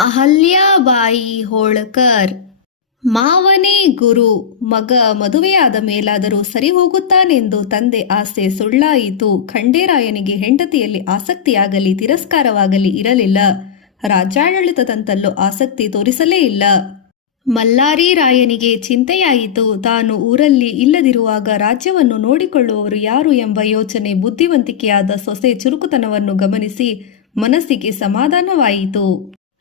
ಅಹಲ್ಯಾಬಾಯಿ ಹೋಳ್ಕರ್ ಮಾವನೇ ಗುರು. ಮಗ ಮದುವೆಯಾದ ಮೇಲಾದರೂ ಸರಿ ಹೋಗುತ್ತಾನೆಂದು ತಂದೆ ಆಸೆ ಸುಳ್ಳಾಯಿತು. ಖಂಡೇರಾಯನಿಗೆ ಹೆಂಡತಿಯಲ್ಲಿ ಆಸಕ್ತಿಯಾಗಲಿ ತಿರಸ್ಕಾರವಾಗಲಿ ಇರಲಿಲ್ಲ. ರಾಜ್ಯಾಡಳಿತದಂತಲ್ಲೂ ಆಸಕ್ತಿ ತೋರಿಸಲೇ ಇಲ್ಲ. ಮಲ್ಲಾರಿ ರಾಯನಿಗೆ ಚಿಂತೆಯಾಯಿತು. ತಾನು ಊರಲ್ಲಿ ಇಲ್ಲದಿರುವಾಗ ರಾಜ್ಯವನ್ನು ನೋಡಿಕೊಳ್ಳುವವರು ಯಾರು ಎಂಬ ಯೋಚನೆ. ಬುದ್ಧಿವಂತಿಕೆಯಾದ ಸೊಸೆ ಚುರುಕುತನವನ್ನು ಗಮನಿಸಿ ಮನಸ್ಸಿಗೆ ಸಮಾಧಾನವಾಯಿತು.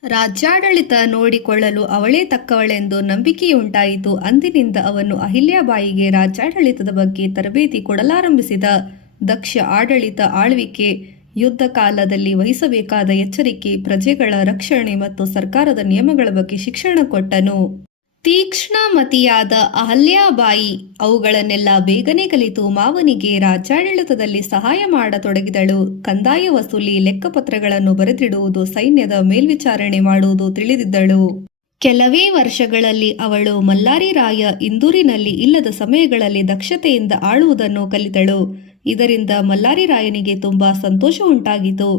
ರಾಜ್ಯಾಡಳಿತ ನೋಡಿಕೊಳ್ಳಲು ಅವಳೇ ತಕ್ಕವಳೆಂದು ನಂಬಿಕೆಯುಂಟಾಯಿತು. ಅಂದಿನಿಂದ ಅವನು ಅಹಿಲ್ಯಾಬಾಯಿಗೆ ರಾಜ್ಯಾಡಳಿತದ ಬಗ್ಗೆ ತರಬೇತಿ ಕೊಡಲಾರಂಭಿಸಿದ. ದಕ್ಷ ಆಡಳಿತ, ಆಳ್ವಿಕೆ, ಯುದ್ಧ ಕಾಲದಲ್ಲಿ ವಹಿಸಬೇಕಾದ ಎಚ್ಚರಿಕೆ, ಪ್ರಜೆಗಳ ರಕ್ಷಣೆ ಮತ್ತು ಸರ್ಕಾರದ ನಿಯಮಗಳ ಬಗ್ಗೆ ಶಿಕ್ಷಣ ಕೊಟ್ಟನು. ತೀಕ್ಷ್ಣಮತಿಯಾದ ಅಹಲ್ಯಾಬಾಯಿ ಅವುಗಳನ್ನೆಲ್ಲ ಬೇಗನೆ ಕಲಿತು ಮಾವನಿಗೆ ರಾಜ್ಯಾಡಳಿತದಲ್ಲಿ ಸಹಾಯ ಮಾಡತೊಡಗಿದಳು. ಕಂದಾಯ ವಸೂಲಿ, ಲೆಕ್ಕಪತ್ರಗಳನ್ನು ಬರೆದಿಡುವುದು, ಸೈನ್ಯದ ಮೇಲ್ವಿಚಾರಣೆ ಮಾಡುವುದು ತಿಳಿದಿದ್ದಳು. ಕೆಲವೇ ವರ್ಷಗಳಲ್ಲಿ ಅವಳು ಮಲ್ಲಾರಿ ರಾಯ ಇಂದೂರಿನಲ್ಲಿ ಇಲ್ಲದ ಸಮಯಗಳಲ್ಲಿ ದಕ್ಷತೆಯಿಂದ ಆಳುವುದನ್ನು ಕಲಿತಳು. ಇದರಿಂದ ಮಲ್ಲಾರಿ ರಾಯನಿಗೆ ತುಂಬಾ ಸಂತೋಷ ಉಂಟಾಗಿತು.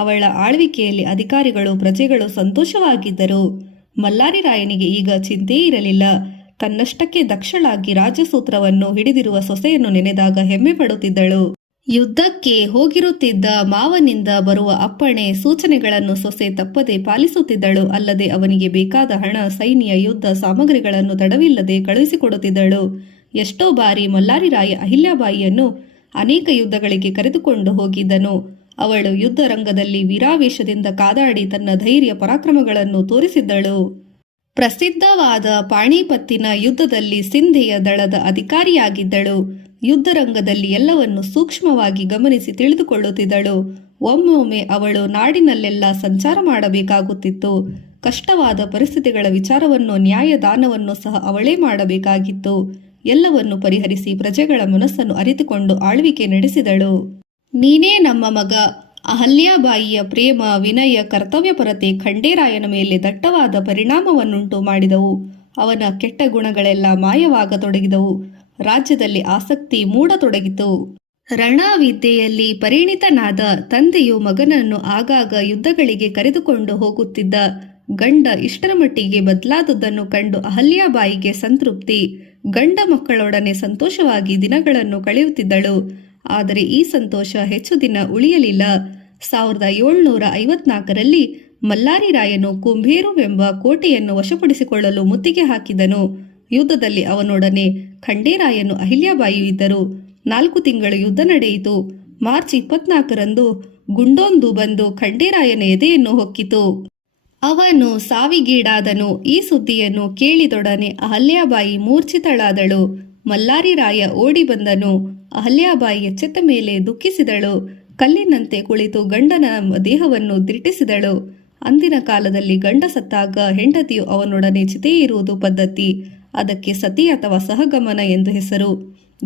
ಅವಳ ಆಳ್ವಿಕೆಯಲ್ಲಿ ಅಧಿಕಾರಿಗಳು, ಪ್ರಜೆಗಳು ಸಂತೋಷವಾಗಿದ್ದರು. ಮಲ್ಲಾರಿ ರಾಯನಿಗೆ ಈಗ ಚಿಂತೆ ಇರಲಿಲ್ಲ. ತನ್ನಷ್ಟಕ್ಕೆ ದಕ್ಷಳಾಗಿ ರಾಜಸೂತ್ರವನ್ನು ಹಿಡಿದಿರುವ ಸೊಸೆಯನ್ನು ನೆನೆದಾಗ ಹೆಮ್ಮೆ ಪಡುತ್ತಿದ್ದಳು. ಯುದ್ಧಕ್ಕೆ ಹೋಗಿರುತ್ತಿದ್ದ ಮಾವನಿಂದ ಬರುವ ಅಪ್ಪಣೆ, ಸೂಚನೆಗಳನ್ನು ಸೊಸೆ ತಪ್ಪದೆ ಪಾಲಿಸುತ್ತಿದ್ದಳು. ಅಲ್ಲದೆ ಅವನಿಗೆ ಬೇಕಾದ ಹಣ, ಸೈನ್ಯ, ಯುದ್ಧ ಸಾಮಗ್ರಿಗಳನ್ನು ತಡವಿಲ್ಲದೆ ಕಳುಹಿಸಿಕೊಡುತ್ತಿದ್ದಳು. ಎಷ್ಟೋ ಬಾರಿ ಮಲ್ಲಾರಿ ರಾಯ ಅಹಿಲ್ಯಾಬಾಯಿಯನ್ನು ಅನೇಕ ಯುದ್ಧಗಳಿಗೆ ಕರೆದುಕೊಂಡು ಹೋಗಿದ್ದನು. ಅವಳು ಯುದ್ಧ ರಂಗದಲ್ಲಿ ವೀರಾವೇಶದಿಂದ ಕಾದಾಡಿ ತನ್ನ ಧೈರ್ಯ ಪರಾಕ್ರಮಗಳನ್ನು ತೋರಿಸಿದ್ದಳು. ಪ್ರಸಿದ್ಧವಾದ ಪಾಣಿಪತ್ತಿನ ಯುದ್ಧದಲ್ಲಿ ಸಿಂಧೆಯ ದಳದ ಅಧಿಕಾರಿಯಾಗಿದ್ದಳು. ಯುದ್ಧ ರಂಗದಲ್ಲಿ ಎಲ್ಲವನ್ನು ಸೂಕ್ಷ್ಮವಾಗಿ ಗಮನಿಸಿ ತಿಳಿದುಕೊಳ್ಳುತ್ತಿದ್ದಳು. ಒಮ್ಮೊಮ್ಮೆ ಅವಳು ನಾಡಿನಲ್ಲೆಲ್ಲ ಸಂಚಾರ ಮಾಡಬೇಕಾಗುತ್ತಿತ್ತು. ಕಷ್ಟವಾದ ಪರಿಸ್ಥಿತಿಗಳ ವಿಚಾರವನ್ನು, ನ್ಯಾಯದಾನವನ್ನು ಸಹ ಅವಳೇ ಮಾಡಬೇಕಾಗಿತ್ತು. ಎಲ್ಲವನ್ನು ಪರಿಹರಿಸಿ ಪ್ರಜೆಗಳ ಮನಸ್ಸನ್ನು ಅರಿತುಕೊಂಡು ಆಳ್ವಿಕೆ ನಡೆಸಿದಳು. ನೀನೇ ನಮ್ಮ ಮಗ. ಅಹಲ್ಯಾಬಾಯಿಯ ಪ್ರೇಮ, ವಿನಯ, ಕರ್ತವ್ಯಪರತೆ ಖಂಡೇರಾಯನ ಮೇಲೆ ದಟ್ಟವಾದ ಪರಿಣಾಮವನ್ನುಂಟು ಮಾಡಿದವು. ಅವನ ಕೆಟ್ಟ ಗುಣಗಳೆಲ್ಲ ಮಾಯವಾಗತೊಡಗಿದವು. ರಾಜ್ಯದಲ್ಲಿ ಆಸಕ್ತಿ ಮೂಡತೊಡಗಿತು. ರಣವಿದ್ಯೆಯಲ್ಲಿ ಪರಿಣಿತನಾದ ತಂದೆಯು ಮಗನನ್ನು ಆಗಾಗ ಯುದ್ಧಗಳಿಗೆ ಕರೆದುಕೊಂಡು ಹೋಗುತ್ತಿದ್ದ. ಗಂಡ ಇಷ್ಟರ ಮಟ್ಟಿಗೆ ಬದಲಾದುದನ್ನು ಕಂಡು ಅಹಲ್ಯಾಬಾಯಿಗೆ ಸಂತೃಪ್ತಿ. ಗಂಡ ಮಕ್ಕಳೊಡನೆ ಸಂತೋಷವಾಗಿ ದಿನಗಳನ್ನು ಕಳೆಯುತ್ತಿದ್ದಳು. ಆದರೆ ಈ ಸಂತೋಷ ಹೆಚ್ಚು ದಿನ ಉಳಿಯಲಿಲ್ಲ. 1754ರಲ್ಲಿ ಮಲ್ಲಾರಿ ರಾಯನು ಕುಂಭೇರುವೆಂಬ ಕೋಟೆಯನ್ನು ವಶಪಡಿಸಿಕೊಳ್ಳಲು ಮುತ್ತಿಗೆ ಹಾಕಿದನು. ಯುದ್ಧದಲ್ಲಿ ಅವನೊಡನೆ ಖಂಡೇರಾಯನು, ಅಹಿಲ್ಯಾಬಾಯಿಯೂ ಇದ್ದರು. 4 ತಿಂಗಳು ಯುದ್ಧ ನಡೆಯಿತು. ಮಾರ್ಚ್ 24ರಂದು ಗುಂಡೊಂದು ಬಂದು ಖಂಡೇರಾಯನ ಎದೆಯನ್ನು ಹೊಕ್ಕಿತು. ಅವನು ಸಾವಿಗೀಡಾದನು. ಈ ಸುದ್ದಿಯನ್ನು ಕೇಳಿದೊಡನೆ ಅಹಲ್ಯಾಬಾಯಿ ಮೂರ್ಛಿತಳಾದಳು. ಮಲ್ಲಾರಿ ರಾಯ ಓಡಿ ಬಂದನು. ಅಹಲ್ಯಾಬಾಯಿ ಎಚ್ಚೆತ್ತ ಮೇಲೆ ದುಃಖಿಸಿದಳು. ಕಲ್ಲಿನಂತೆ ಕುಳಿತು ಗಂಡನ ದೇಹವನ್ನು ದಿಟ್ಟಿಸಿದಳು. ಅಂದಿನ ಕಾಲದಲ್ಲಿ ಗಂಡ ಸತ್ತಾಗ ಹೆಂಡತಿಯು ಅವನೊಡನೆ ಚಿತೆಯಿರುವುದು ಪದ್ಧತಿ. ಅದಕ್ಕೆ ಸತಿ ಅಥವಾ ಸಹಗಮನ ಎಂದು ಹೆಸರು.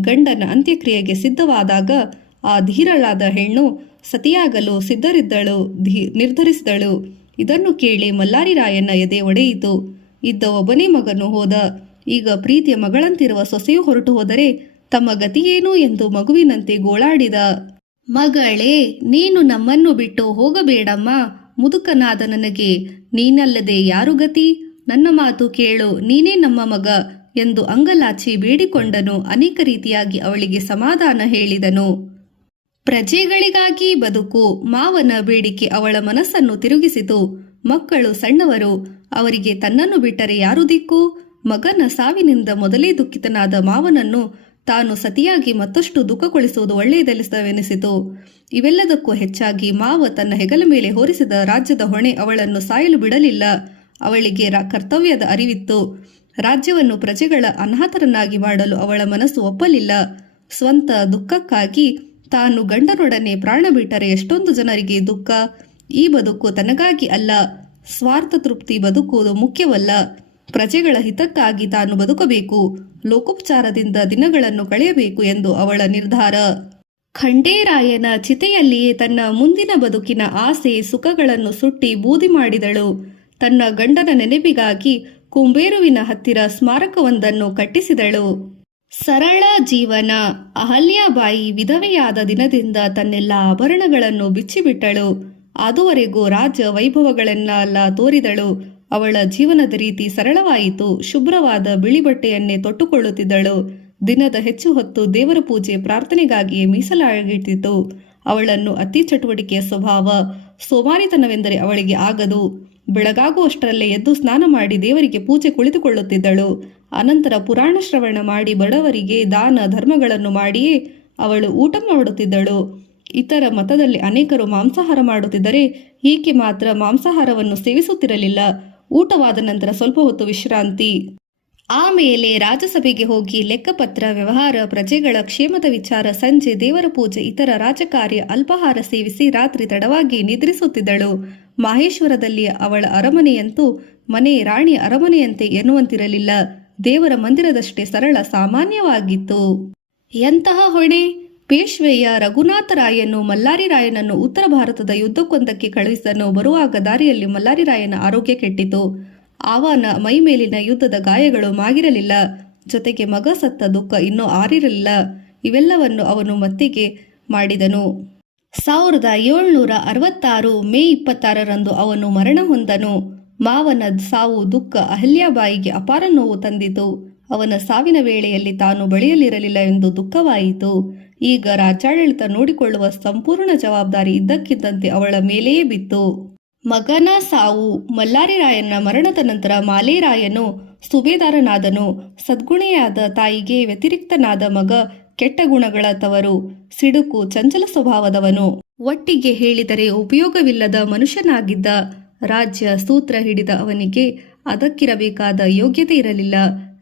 ಗಂಡನ ಅಂತ್ಯಕ್ರಿಯೆಗೆ ಸಿದ್ಧವಾದಾಗ ಆ ಧೀರಳಾದ ಹೆಣ್ಣು ಸತಿಯಾಗಲು ಸಿದ್ಧರಿದ್ದಳು ನಿರ್ಧರಿಸಿದಳು. ಇದನ್ನು ಕೇಳಿ ಮಲ್ಲಾರಿ ರಾಯನ ಎದೆ ಒಡೆಯಿತು. ಇದ್ದ ಒಬ್ಬನೇ ಮಗನು ಹೋದ. ಈಗ ಪ್ರೀತಿಯ ಮಗಳಂತಿರುವ ಸೊಸೆಯು ಹೊರಟು ಹೋದರೆ ತಮ್ಮ ಗತಿಯೇನು ಎಂದು ಮಗುವಿನಂತೆ ಗೋಳಾಡಿದ. ಮಗಳೇ, ನೀನು ನಮ್ಮನ್ನು ಬಿಟ್ಟು ಹೋಗಬೇಡಮ್ಮ. ಮುದುಕನಾದ ನನಗೆ ನೀನಲ್ಲದೆ ಯಾರು ಗತಿ? ನನ್ನ ಮಾತು ಕೇಳು, ನೀನೇ ನಮ್ಮ ಮಗ ಎಂದು ಅಂಗಲಾಚಿ ಬೇಡಿಕೊಂಡನು. ಅನೇಕ ರೀತಿಯಾಗಿ ಅವಳಿಗೆ ಸಮಾಧಾನ ಹೇಳಿದನು. ಪ್ರಜೆಗಳಿಗಾಗಿ ಬದುಕು. ಮಾವನ ಬೇಡಿಕೆ ಅವಳ ಮನಸ್ಸನ್ನು ತಿರುಗಿಸಿತು. ಮಕ್ಕಳು ಸಣ್ಣವರು, ಅವರಿಗೆ ತನ್ನನ್ನು ಬಿಟ್ಟರೆ ಯಾರು ದಿಕ್ಕು? ಮಗನ ಸಾವಿನಿಂದ ಮೊದಲೇ ದುಃಖಿತನಾದ ಮಾವನನ್ನು ತಾನು ಸತಿಯಾಗಿ ಮತ್ತಷ್ಟು ದುಃಖಗೊಳಿಸುವುದು ಒಳ್ಳೆಯದೆನಿಸಿತು. ಇವೆಲ್ಲದಕ್ಕೂ ಹೆಚ್ಚಾಗಿ ಮಾವ ತನ್ನ ಹೆಗಲ ಮೇಲೆ ಹೊರಿಸಿದ ರಾಜ್ಯದ ಹೊಣೆ ಅವಳನ್ನು ಸಾಯಲು ಬಿಡಲಿಲ್ಲ. ಅವಳಿಗೆ ಕರ್ತವ್ಯದ ಅರಿವಿತ್ತು. ರಾಜ್ಯವನ್ನು ಪ್ರಜೆಗಳ ಅನಾಥರನ್ನಾಗಿ ಮಾಡಲು ಅವಳ ಮನಸ್ಸು ಒಪ್ಪಲಿಲ್ಲ. ಸ್ವಂತ ದುಃಖಕ್ಕಾಗಿ ತಾನು ಗಂಡನೊಡನೆ ಪ್ರಾಣ ಬಿಟ್ಟರೆ ಎಷ್ಟೊಂದು ಜನರಿಗೆ ದುಃಖ. ಈ ಬದುಕು ತನಗಾಗಿ ಅಲ್ಲ, ಸ್ವಾರ್ಥ ತೃಪ್ತಿ ಬದುಕುವುದು ಮುಖ್ಯವಲ್ಲ. ಪ್ರಜೆಗಳ ಹಿತಕ್ಕಾಗಿ ತಾನು ಬದುಕಬೇಕು, ಲೋಕೋಪಚಾರದಿಂದ ದಿನಗಳನ್ನು ಕಳೆಯಬೇಕು ಎಂದು ಅವಳ ನಿರ್ಧಾರ. ಖಂಡೇರಾಯನ ಚಿತೆಯಲ್ಲಿಯೇ ತನ್ನ ಮುಂದಿನ ಬದುಕಿನ ಆಸೆ, ಸುಖಗಳನ್ನು ಸುಟ್ಟಿ ಬೂದಿ ಮಾಡಿದಳು. ತನ್ನ ಗಂಡನ ನೆನಪಿಗಾಗಿ ಕುಂಬೇರುವಿನ ಹತ್ತಿರ ಸ್ಮಾರಕವೊಂದನ್ನು ಕಟ್ಟಿಸಿದಳು. ಸರಳ ಜೀವನ. ಅಹಲ್ಯಾಬಾಯಿ ವಿಧವೆಯಾದ ದಿನದಿಂದ ತನ್ನೆಲ್ಲ ಆಭರಣಗಳನ್ನು ಬಿಚ್ಚಿಬಿಟ್ಟಳು. ಅದುವರೆಗೂ ರಾಜ್ಯ ವೈಭವಗಳನ್ನೆಲ್ಲ ತೋರಿದಳು. ಅವಳ ಜೀವನದ ರೀತಿ ಸರಳವಾಯಿತು. ಶುಭ್ರವಾದ ಬಿಳಿ ಬಟ್ಟೆಯನ್ನೇ ತೊಟ್ಟುಕೊಳ್ಳುತ್ತಿದ್ದಳು. ದಿನದ ಹೆಚ್ಚು ಹೊತ್ತು ದೇವರ ಪೂಜೆ ಪ್ರಾರ್ಥನೆಗಾಗಿಯೇ ಮೀಸಲಾಗಿಟ್ಟಿತು. ಅವಳನ್ನು ಅತಿ ಚಟುವಟಿಕೆಯ ಸ್ವಭಾವ. ಸೋಮಾರಿತನವೆಂದರೆ ಅವಳಿಗೆ ಆಗದು. ಬೆಳಗಾಗುವಷ್ಟರಲ್ಲೇ ಎದ್ದು ಸ್ನಾನ ಮಾಡಿ ದೇವರಿಗೆ ಪೂಜೆ ಕುಳಿತುಕೊಳ್ಳುತ್ತಿದ್ದಳು. ಅನಂತರ ಪುರಾಣ ಶ್ರವಣ ಮಾಡಿ ಬಡವರಿಗೆ ದಾನ ಧರ್ಮಗಳನ್ನು ಮಾಡಿಯೇ ಅವಳು ಊಟ ಮಾಡುತ್ತಿದ್ದಳು. ಇತರ ಮತದಲ್ಲಿ ಅನೇಕರು ಮಾಂಸಾಹಾರ ಮಾಡುತ್ತಿದ್ದರೆ ಈಕೆ ಮಾತ್ರ ಮಾಂಸಾಹಾರವನ್ನು ಸೇವಿಸುತ್ತಿರಲಿಲ್ಲ. ಊಟವಾದ ನಂತರ ಸ್ವಲ್ಪ ಹೊತ್ತು ವಿಶ್ರಾಂತಿ. ಆಮೇಲೆ ರಾಜಸಭೆಗೆ ಹೋಗಿ ಲೆಕ್ಕಪತ್ರ ವ್ಯವಹಾರ, ಪ್ರಜೆಗಳ ಕ್ಷೇಮದ ವಿಚಾರ, ಸಂಜೆ ದೇವರ ಪೂಜೆ, ಇತರ ರಾಜಕಾರ್ಯ, ಅಲ್ಪಾಹಾರ ಸೇವಿಸಿ ರಾತ್ರಿ ತಡವಾಗಿ ನಿದ್ರಿಸುತ್ತಿದ್ದಳು. ಮಾಹೇಶ್ವರದಲ್ಲಿ ಅವಳ ಅರಮನೆಯಂತೂ ಮನೆ ರಾಣಿಯ ಅರಮನೆಯಂತೆ ಎನ್ನುವಂತಿರಲಿಲ್ಲ. ದೇವರ ಮಂದಿರದಷ್ಟೇ ಸರಳ ಸಾಮಾನ್ಯವಾಗಿತ್ತು. ಎಂತಹ ಹೊಣೆ! ಪೇಶ್ವೆಯ ರಘುನಾಥರಾಯನು ಮಲ್ಲಾರಿರಾಯನನ್ನು ಉತ್ತರ ಭಾರತದ ಯುದ್ಧಕ್ಕೊಂದಕ್ಕೆ ಕಳುಹಿಸಲು ಬರುವಾಗ ದಾರಿಯಲ್ಲಿ ಮಲ್ಲಾರಿರಾಯನ ಆರೋಗ್ಯ ಕೆಟ್ಟಿತು. ಅವನ ಮೈಮೇಲಿನ ಯುದ್ಧದ ಗಾಯಗಳು ಮಾಗಿರಲಿಲ್ಲ. ಜೊತೆಗೆ ಮಗ ಸತ್ತ ದುಃಖ ಇನ್ನೂ ಆರಿರಲಿಲ್ಲ. ಇವೆಲ್ಲವನ್ನು ಅವನು ಮತ್ತಿಗೆ ಮಾಡಿದನು. 1766 ಮೇ 26ರಂದು ಅವನು ಮರಣ ಹೊಂದನು. ಮಾವನ ಸಾವು ದುಃಖ ಅಹಲ್ಯಾಬಾಯಿಗೆ ಅಪಾರ ನೋವು ತಂದಿತು. ಅವನ ಸಾವಿನ ವೇಳೆಯಲ್ಲಿ ತಾನು ಬಳಿಯಲಿರಲಿಲ್ಲ ಎಂದು ದುಃಖವಾಯಿತು. ಈಗ ರಾಜ್ಯಾಡಳಿತ ನೋಡಿಕೊಳ್ಳುವ ಸಂಪೂರ್ಣ ಜವಾಬ್ದಾರಿ ಇದ್ದಕ್ಕಿದ್ದಂತೆ ಅವಳ ಮೇಲೆಯೇ ಬಿತ್ತು. ಮಗನ ಸಾವು. ಮಲ್ಲಾರಿರಾಯನ ಮರಣದ ನಂತರ ಮಾಲೇರಾಯನು ಸುಬೇದಾರನಾದನು. ಸದ್ಗುಣಿಯಾದ ತಾಯಿಗೆ ವ್ಯತಿರಿಕ್ತನಾದ ಮಗ. ಕೆಟ್ಟ ಗುಣಗಳ ತವರು. ಸಿಡುಕು, ಚಂಚಲ ಸ್ವಭಾವದವನು. ಒಟ್ಟಿಗೆ ಹೇಳಿದರೆ ಉಪಯೋಗವಿಲ್ಲದ ಮನುಷ್ಯನಾಗಿದ್ದ. ರಾಜ್ಯ ಸೂತ್ರ ಹಿಡಿದ ಅವನಿಗೆ ಅದಕ್ಕಿರಬೇಕಾದ ಯೋಗ್ಯತೆ ಇರಲಿಲ್ಲ.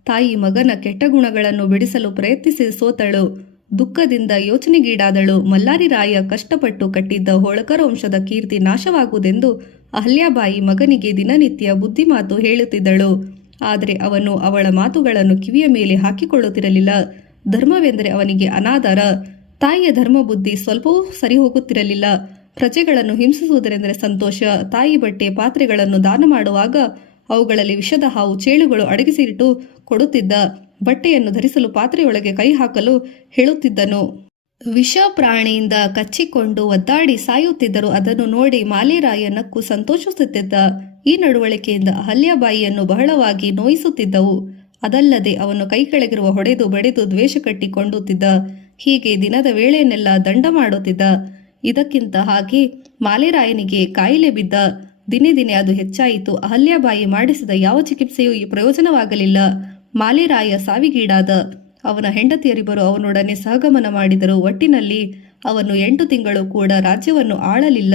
ತಾಯಿ ಮಗನ ಕೆಟ್ಟ ಗುಣಗಳನ್ನು ಬಿಡಿಸಲು ಪ್ರಯತ್ನಿಸಿ ಸೋತಳು. ದುಃಖದಿಂದ ಯೋಚನೆಗೀಡಾದಳು. ಮಲ್ಲಾರಿರಾಯ ಕಷ್ಟಪಟ್ಟು ಕಟ್ಟಿದ್ದ ಹೋಳಕರ ವಂಶದ ಕೀರ್ತಿ ನಾಶವಾಗುವುದೆಂದು ಅಹಲ್ಯಾಬಾಯಿ ಮಗನಿಗೆ ದಿನನಿತ್ಯ ಬುದ್ಧಿಮಾತು ಹೇಳುತ್ತಿದ್ದಳು. ಆದರೆ ಅವನು ಅವಳ ಮಾತುಗಳನ್ನು ಕಿವಿಯ ಮೇಲೆ ಹಾಕಿಕೊಳ್ಳುತ್ತಿರಲಿಲ್ಲ. ಧರ್ಮವೆಂದರೆ ಅವನಿಗೆ ಅನಾದರ. ತಾಯಿಯ ಧರ್ಮಬುದ್ಧಿ ಸ್ವಲ್ಪವೂ ಸರಿ ಹೋಗುತ್ತಿರಲಿಲ್ಲ. ಪ್ರಜೆಗಳನ್ನು ಹಿಂಸಿಸುವುದರೆಂದರೆ ಸಂತೋಷ. ತಾಯಿ ಬಟ್ಟೆ ಪಾತ್ರೆಗಳನ್ನು ದಾನ ಮಾಡುವಾಗ ಅವುಗಳಲ್ಲಿ ವಿಷದ ಹಾವು ಚೇಳುಗಳು ಅಡಗಿಸಿಟ್ಟು ಕೊಡುತ್ತಿದ್ದ. ಬಟ್ಟೆಯನ್ನು ಧರಿಸಲು ಪಾತ್ರೆಯೊಳಗೆ ಕೈ ಹಾಕಲು ಹೇಳುತ್ತಿದ್ದನು. ವಿಷ ಪ್ರಾಣಿಯಿಂದ ಕಚ್ಚಿಕೊಂಡು ಒದ್ದಾಡಿ ಸಾಯುತ್ತಿದ್ದರು. ಅದನ್ನು ನೋಡಿ ಮಾಲೇರಾಯ ನಕ್ಕು ಸಂತೋಷಿಸುತ್ತಿದ್ದ. ಈ ನಡವಳಿಕೆಯಿಂದ ಅಹಲ್ಯಾಬಾಯಿಯನ್ನು ಬಹಳವಾಗಿ ನೋಯಿಸುತ್ತಿದ್ದವು. ಅದಲ್ಲದೆ ಅವನು ಕೈ ಕೆಳಗಿರುವ ಹೊಡೆದು ಬಡಿದು ದ್ವೇಷ ಕಟ್ಟಿಕೊಂಡುತ್ತಿದ್ದ. ಹೀಗೆ ದಿನದ ವೇಳೆಯನ್ನೆಲ್ಲ ದಂಡ ಮಾಡುತ್ತಿದ್ದ. ಇದಕ್ಕಿಂತ ಹಾಗೆ ಮಾಲೇರಾಯನಿಗೆ ಕಾಯಿಲೆ ಬಿದ್ದ. ದಿನೇ ದಿನೇ ಅದು ಹೆಚ್ಚಾಯಿತು. ಅಹಲ್ಯಾಬಾಯಿ ಮಾಡಿಸಿದ ಯಾವ ಚಿಕಿತ್ಸೆಯೂ ಪ್ರಯೋಜನವಾಗಲಿಲ್ಲ. ಮಾಲೇರಾಯ ಸಾವಿಗೀಡಾದ. ಅವನ ಹೆಂಡತಿಯರಿಬ್ಬರು ಅವನೊಡನೆ ಸಹಗಮನ ಮಾಡಿದರು. ಒಟ್ಟಿನಲ್ಲಿ ಅವನು 8 ತಿಂಗಳು ಕೂಡ ರಾಜ್ಯವನ್ನು ಆಳಲಿಲ್ಲ.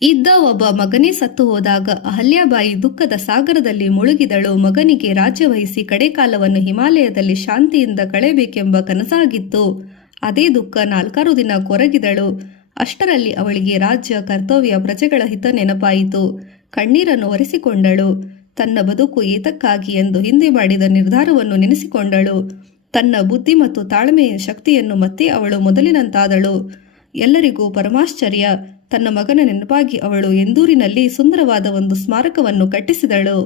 ಇದ್ದ ಒಬ್ಬ ಮಗನೇ ಸತ್ತು ಹೋದಾಗ ಅಹಲ್ಯಾಬಾಯಿ ದುಃಖದ ಸಾಗರದಲ್ಲಿ ಮುಳುಗಿದಳು. ಮಗನಿಗೆ ರಾಜ್ಯ ವಹಿಸಿ ಕಡೆಕಾಲವನ್ನು ಹಿಮಾಲಯದಲ್ಲಿ ಶಾಂತಿಯಿಂದ ಕಳೆಯಬೇಕೆಂಬ ಕನಸಾಗಿತ್ತು. ಅದೇ ದುಃಖ 4 ದಿನ ಕೊರಗಿದಳು. ಅಷ್ಟರಲ್ಲಿ ಅವಳಿಗೆ ರಾಜ್ಯ, ಕರ್ತವ್ಯ, ಪ್ರಜೆಗಳ ಹಿತ ನೆನಪಾಯಿತು. ಕಣ್ಣೀರನ್ನು ಒರೆಸಿಕೊಂಡಳು. ತನ್ನ ಬದುಕು ಏತಕ್ಕಾಗಿ ಎಂದು ಹಿಂದೆ ಮಾಡಿದ ನಿರ್ಧಾರವನ್ನು ನೆನೆಸಿಕೊಂಡಳು. ತನ್ನ ಬುದ್ಧಿ ಮತ್ತು ತಾಳ್ಮೆಯ ಶಕ್ತಿಯನ್ನು ಮತ್ತೆ ಅವಳು ಮೊದಲಿನಂತಾದಳು. ಎಲ್ಲರಿಗೂ ಪರಮಾಶ್ಚರ್ಯ. ತನ್ನ ಮಗನ ನೆನಪಾಗಿ ಅವಳು ಎಂದೂರಿನಲ್ಲಿ ಸುಂದರವಾದ ಒಂದು ಸ್ಮಾರಕವನ್ನು ಕಟ್ಟಿಸಿದಳು.